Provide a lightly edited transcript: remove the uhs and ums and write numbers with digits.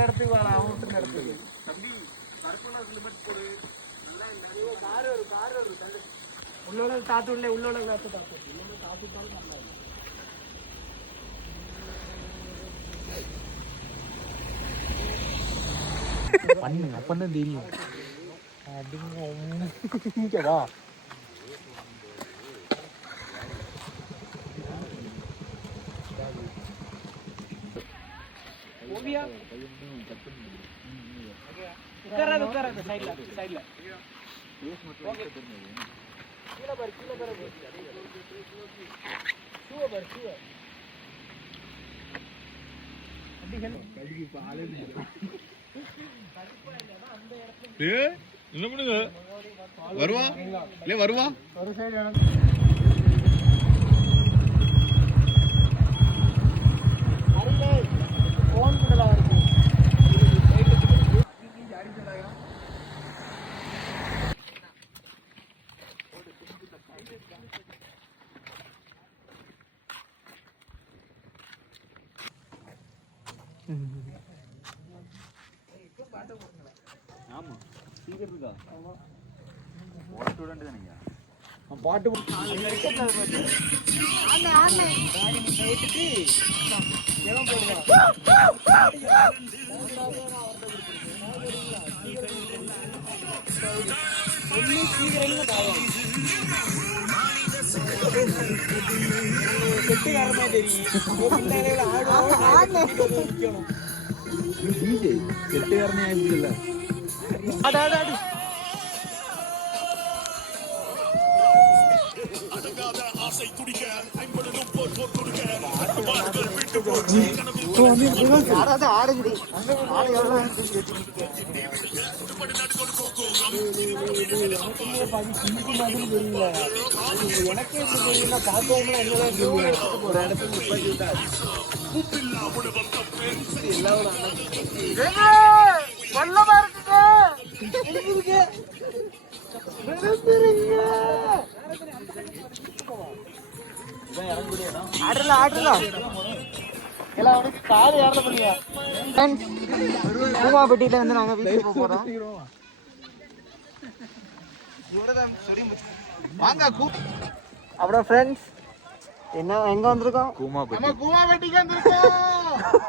இடத்துக்கு வர அவன் இடத்துக்கு தம்பி லிமிட் போடு கார் உள்ளோட தாத்து உள்ளோட தாத்து தாத்துட்டாலும் நல்லா பண்ணு அப்பதான் தெரியும் அப்படிங்கடா ஓவியா உட்காராது சைடுல ஓகே கீழே பாரு ஷூ அப்படி கல்வி பாலே என்ன பண்ணுங்க வருவா ஒரு சைடு फोन கூட இருக்கு ஆமா ஸ்பீக்கர் இருக்கா ஆமா போட் ஸ்டூடண்ட் தானீங்க பாட்டு ஆன்லைன் போட்டுட்டு ஏதோ போடுறா ஒண்ணு சீக்கிரமா பாவம் செட்டு காரமா தெரியும் பின்னாலே ஆடுவோம் நிக்கணும் டிஜே செட்டு காரனே ஆயிடுச்சுல ஆடு ஆசை குடிக்க 50 போர் கொடுக்க வாழ்க்கை விட்டு போச்சு யாராவது ஆடுங்கடி ஆடு எவ்வளவு எனக்கே தெரியல பார்த்தவங்கள என்னதான் தெரியும் ஒரு இடத்துல நிப்பாட்டிட்டா வல்லமா இருக்குங்க பூமாப்பட்டியில வந்து நாங்க வீட்டுக்கு போறோம் அப்புறம் ஃப்ரெண்ட்ஸ் என்ன எங்க வந்திருக்கோம் கூமாப்பட்டிக்கு வந்திருக்கோம்